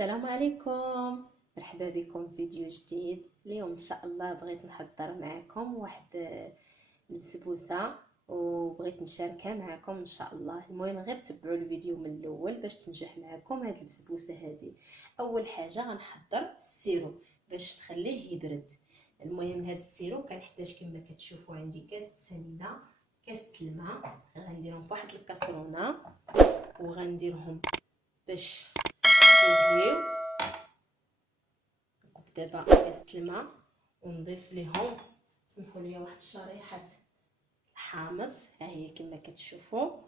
السلام عليكم، مرحبا بكم في فيديو جديد. اليوم ان شاء الله بغيت نحضر معكم واحد البسبوسه وبغيت نشاركها معكم ان شاء الله. المهم غير تبعوا الفيديو من الاول باش تنجح معكم هذه البسبوسه هذه. اول حاجه غنحضر السيرو باش نخليه يبرد. المهم هذا السيرو كنحتاج كما كتشوفوا عندي كاس سميده، كاس الماء، غنديرهم في واحد الكاسرونه وغنديرهم باش يغليو. دابا كاس الماء ونضيف ليهم، سمحوا لي، واحد الشريحه حامض، ها هي كما كتشوفوا،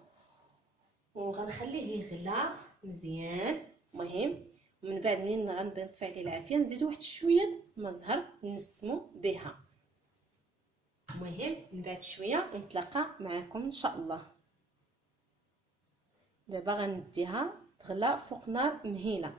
وغنخليه يغلى مزيان. المهم من بعد منين غنبي نطفي عليه العافيه نزيدو واحد شويه الماء زهر نسمو بها. المهم من بعد شويه نتلاقى معكم ان شاء الله. دابا غنديها تغلى فوق نار مهيله.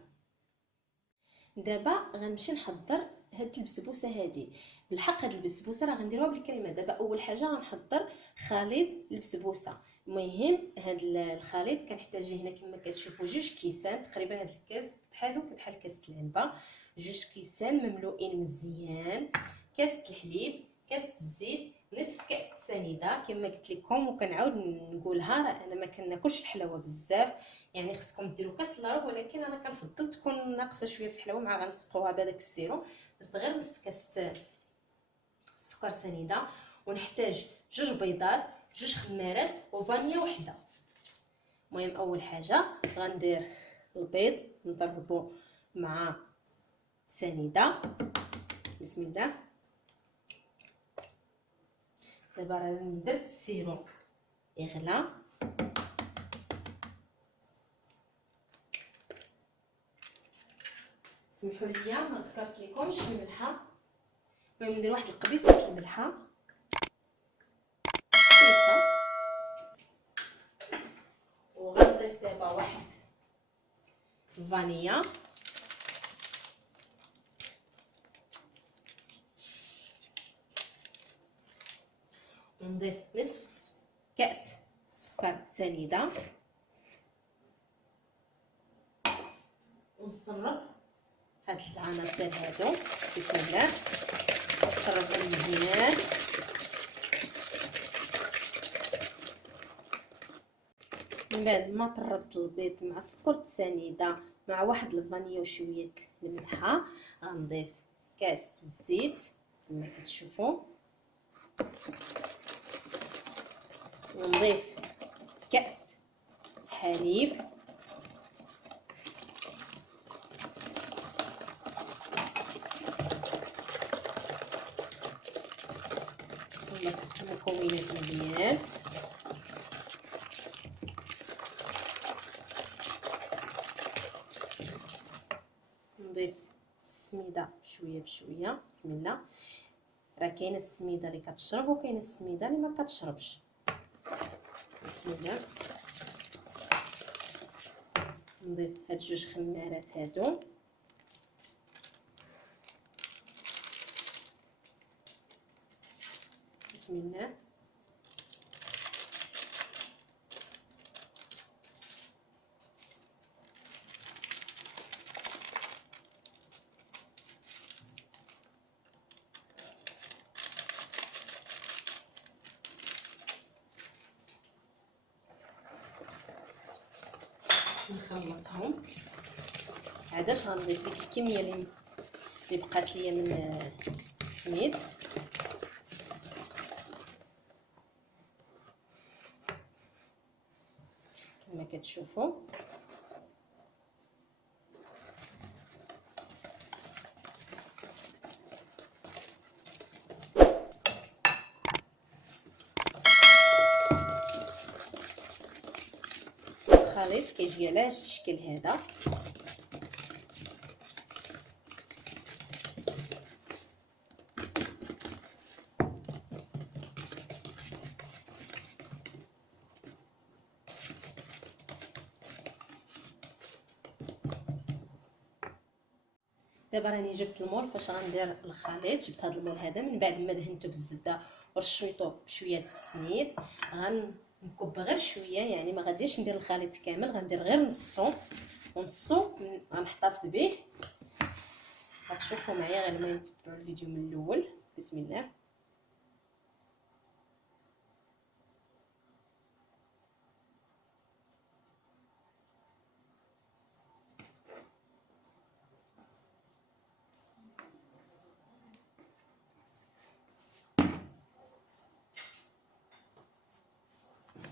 دابا غنمشي نحضر هاد البسبوسه هادي. بالحق هاد البسبوسه راه غنديروها بالكريمه. دابا اول حاجه غنحضر خليط البسبوسه. المهم هاد الخليط كنحتاج هنا كما كتشوفوا جوج كيسان تقريبا. هاد الكاس بحال كاس العنبه، جوج كيسان مملوئين مزيان، كاس الحليب، كاس الزيت، نصف كاس السنيده كما قلت لكم. وكنعاود نقولها، راه انا ما كناكلش الحلاوه بزاف، يعني خصكم ديروا كاس لاروب، ولكن انا كنفضل تكون ناقصه شويه في الحلاوه. مع غنسقوها بهذاك السيرو. درت غير نص كاس السكر سنيده، ونحتاج جوج بيضات، جوج خمارات وفانيا وحده. المهم اول حاجه غندير البيض نضربو مع سنيده. بسم الله. دابا راه درت السيرو يغلى، سمحوا لي ما ذكرت لكمش الملحه. المهم ندير واحد القبيصه الملحه بسيطه، وغنضيف دابا واحد الفانيا، ونضيف نصف كاس سكر سنيده، ونقرب هاد العناصر هادو. بسم الله. نقربهم مزيان. من بعد ما طربت البيض مع السكر السنيده مع واحد الفانيا وشويه الملحه، غنضيف كاس الزيت كما كتشوفوا، ونضيف كاس حليب، المكونات مزيان. نضيف السميده شويه بشويه. بسم الله. راه كاينه السميده اللي كتشرب وكاينه السميده اللي ما كتشربش. بسم الله. نضيف هاد جوج خمارات هادو، بسم الله. نخلطهم. عاداش غنضيف ديك الكميه اللي بقات ليا من السميد. كما كتشوفوا الخليط كيجي على هذا الشكل هذا. دابا راني جبت المول فاش غندير الخليط. جبت هذا المول هذا من بعد ما دهنته بالزبده ورشيته بشويه السميد. نكب غير شويه، يعني ما غاديش ندير الخليط كامل، غندير غير نصو ونصو غنحتفظ به. غتشوفوا معايا غير ما نتبعوا الفيديو من الاول. بسم الله.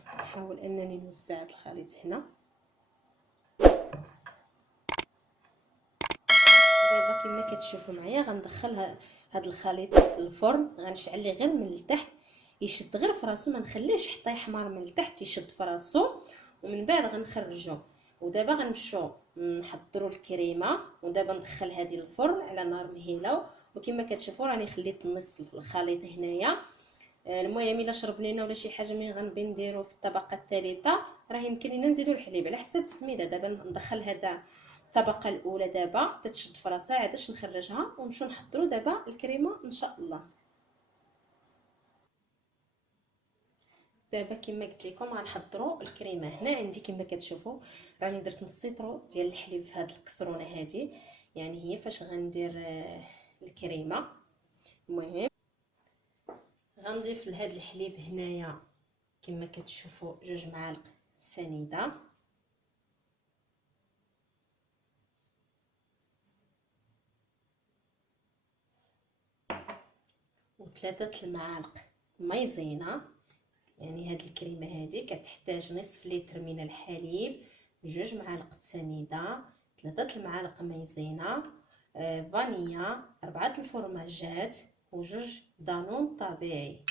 نحاول انني نوزع الخليط هنا. دابا كما كتشوفوا معايا غندخل هذا الخليط للفرن. غنشعل ليه غير من التحت، يشد غير فراسو، ما نخليهش حتى يحمر من التحت، يشد فراسو. ومن بعد غنخرجو. ودابا غنمشيو نحضروا الكريمه. ودابا ندخل هذه الفرن على نار مهيله. وكما كتشوفوا راني خليت نص الخليط هنايا. المهم الا شرب لينا ولا شي حاجه ملي غنبي نديرو في الطبقه الثالثه راه يمكن لينا نزيدو الحليب على حساب السميده. دابا ندخل هذا الطبقه الاولى دابا تتشد فراسها، عادش نخرجها ونمشيو نحضروا دابا الكريمه ان شاء الله. دابا كما قلت لكم غنحضروا الكريمه. هنا عندي كما كتشوفوا راني درت نص لتر ديال الحليب في هذه الكسرونه هذه، يعني هي فاش غندير الكريمه. المهم غنضيف لهذا الحليب هنايا كما كتشوفوا 2 معالق سنيده، و3 المعالق مايزينا. يعني هاد الكريمه هذه كتحتاج نصف لتر من الحليب، 2 معالق سنيده، 3 المعالق مايزينا، فانيا، 4 الفرماجات، و2 دانون طبيعي.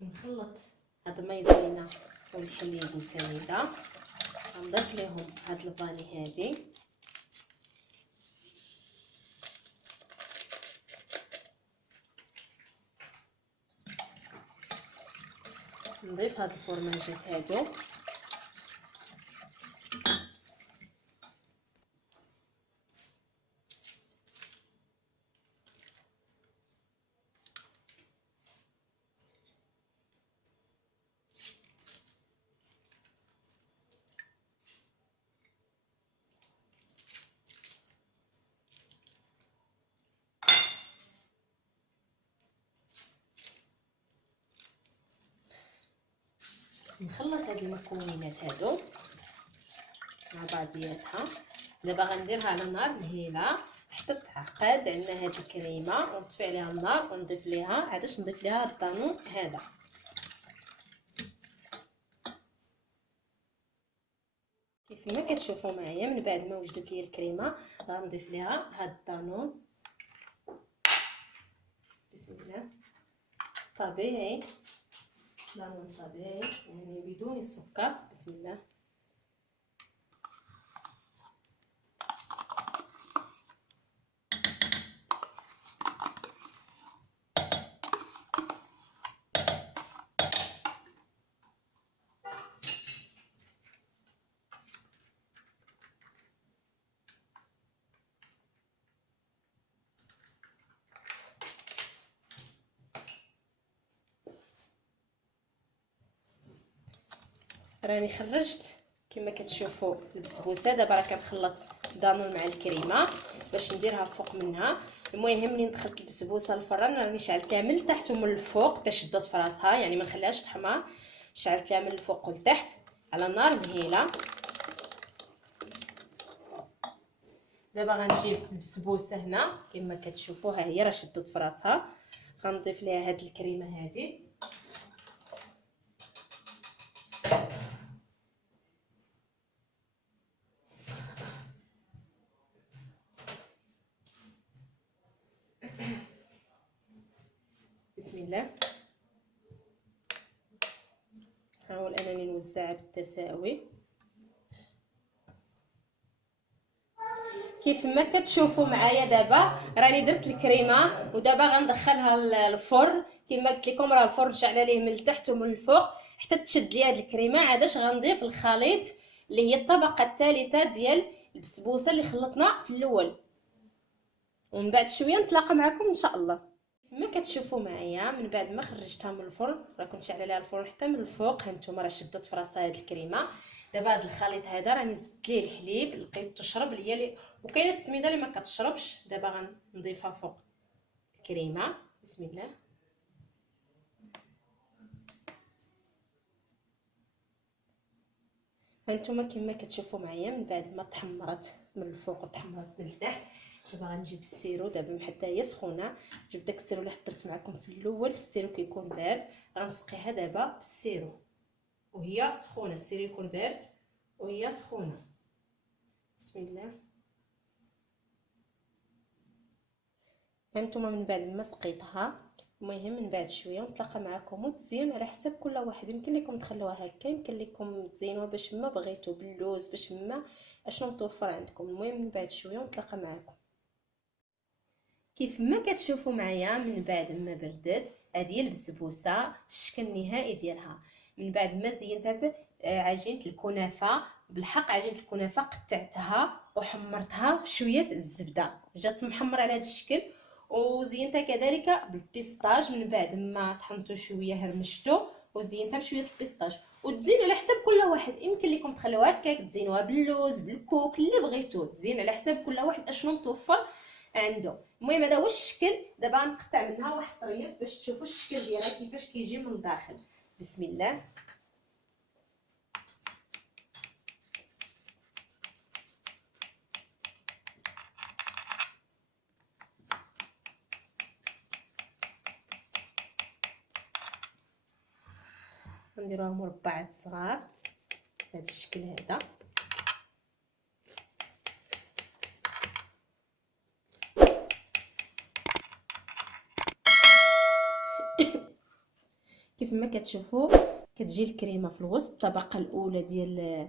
نخلط هاد مايزينا والحليب وسنيده. غنضيف ليهم هاد الفاني هادي، نضيف هاد الفرماجات هادو، نخلط هاد المكونات هادو مع بعضياتها. دابا غنديرها على نار مهيله حتى تعقد عندنا هاد الكريمه، ونطفي عليها النار ونضيف ليها عادش نضيف ليها الطانون هذا. كيف ما كتشوفوا معايا من بعد ما وجدت لي الكريمه غنضيف ليها هاد الطانون. بسم الله. طبيعي، طانون طبيعي يعني بدون سكر. بسم الله. راني خرجت كما كتشوفوا البسبوسه. دابا راه كنخلط دانون مع الكريمه باش نديرها فوق منها. المهم ملي دخلت البسبوسه للفران راني شعلتها من التحت ومن الفوق حتى شدت في راسها، يعني ما نخليهاش تحمر. شعلتها من الفوق والتحت على نار مهيله. دابا غنجيب البسبوسه هنا كما كتشوفوا ها هي راه شدت في راسها. غنضيف ليها هاد الكريمه هذه، بسم الله. نحاول انني نوزعها بالتساوي كيف ما كتشوفوا معايا. دابا راني درت الكريمه ودابا غندخلها للفرن. كما قلت لكم راه الفرن شعل ليه من التحت ومن الفوق حتى تشد لي هاد الكريمه. عادش غنضيف الخليط اللي هي الطبقه الثالثه ديال البسبوسه اللي خلطنا في الاول، ومن بعد شويه نتلاقى معكم ان شاء الله. كما كتشوفوا معايا من بعد ما خرجتها من الفرن، راه كنت شعل عليها الفرن حتى من الفوق، ها نتوما راه شدت في راسها هاد الكريمه. دابا هاد الخليط هذا راني زدت ليه الحليب، لقيت تشرب ليا وكاينه السميده اللي ما كتشربش. دابا غنضيفها فوق الكريمه. بسم الله. هانتوما كما كتشوفوا معايا من بعد ما تحمرت من الفوق وتحمرت من التحت، دابا غنجيب السيرو. دابا حتى هي سخونه، جبت داك السيرو اللي حضرت معكم في الاول. السيرو كيكون بارد، غنسقيها دابا بالسيرو وهي سخونه. السيرو يكون بارد وهي سخونه. بسم الله. هانتوما من بعد ما سقيتها، المهم من بعد شويه نتلاقى معكم وتزين على حساب كل واحد. يمكن لكم تخلوها هكا، يمكن لكم تزينوها باش ما بغيتو باللوز، باش ما اشنو متوفر عندكم. المهم من بعد شويه نتلاقى معكم. كيف ما كتشوفوا معايا من بعد ما بردت، هذه البسبوسه الشكل النهائي ديالها من بعد ما زينتها بعجينه الكنافه. بالحق عجينه الكنافه قطعتها وحمرتها في شويه الزبده، جات محمره على هذا الشكل. وزينتها كذلك بالبيستاج، من بعد ما طحنتو شويه هرمشتو وزينتها بشويه البيستاج. وتزينوا على حساب كل واحد، يمكن لكم تخلوها هكاك، تزينوها باللوز بالكوك اللي بغيتو، تزين على حساب كل واحد اشنو متوفر عنده. المهم هذا هو الشكل. دابا غنقطع منها واحد الطريف باش تشوفوا الشكل ديالها كيفاش كيجي من الداخل. بسم الله. نديروها مربعات صغار بهذا الشكل هذا. كيف ما كتشوفوا كتجي الكريمه في الوسط، الطبقه الاولى ديال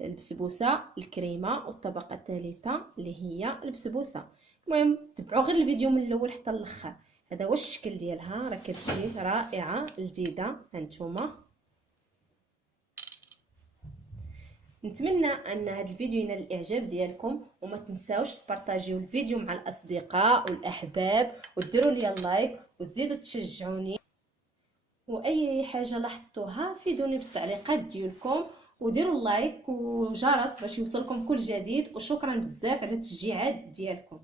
البسبوسه الكريمه، والطبقه الثالثه اللي هي البسبوسه. المهم تبعوا غير الفيديو من الاول حتى الاخر. هذا هو الشكل ديالها، راه كتجي رائعه لذيذه. هانتوما نتمنى ان هذا الفيديو ينال الاعجاب ديالكم، وما تنساوش تبارطاجيو الفيديو مع الاصدقاء والاحباب، وديروا لي اللايك وتزيدوا تشجعوني. واي حاجه لاحظتوها فيدوني بالتعليقات ديالكم، وديروا اللايك وجرس باش يوصلكم كل جديد. وشكرا بزاف على التشجيعات ديالكم.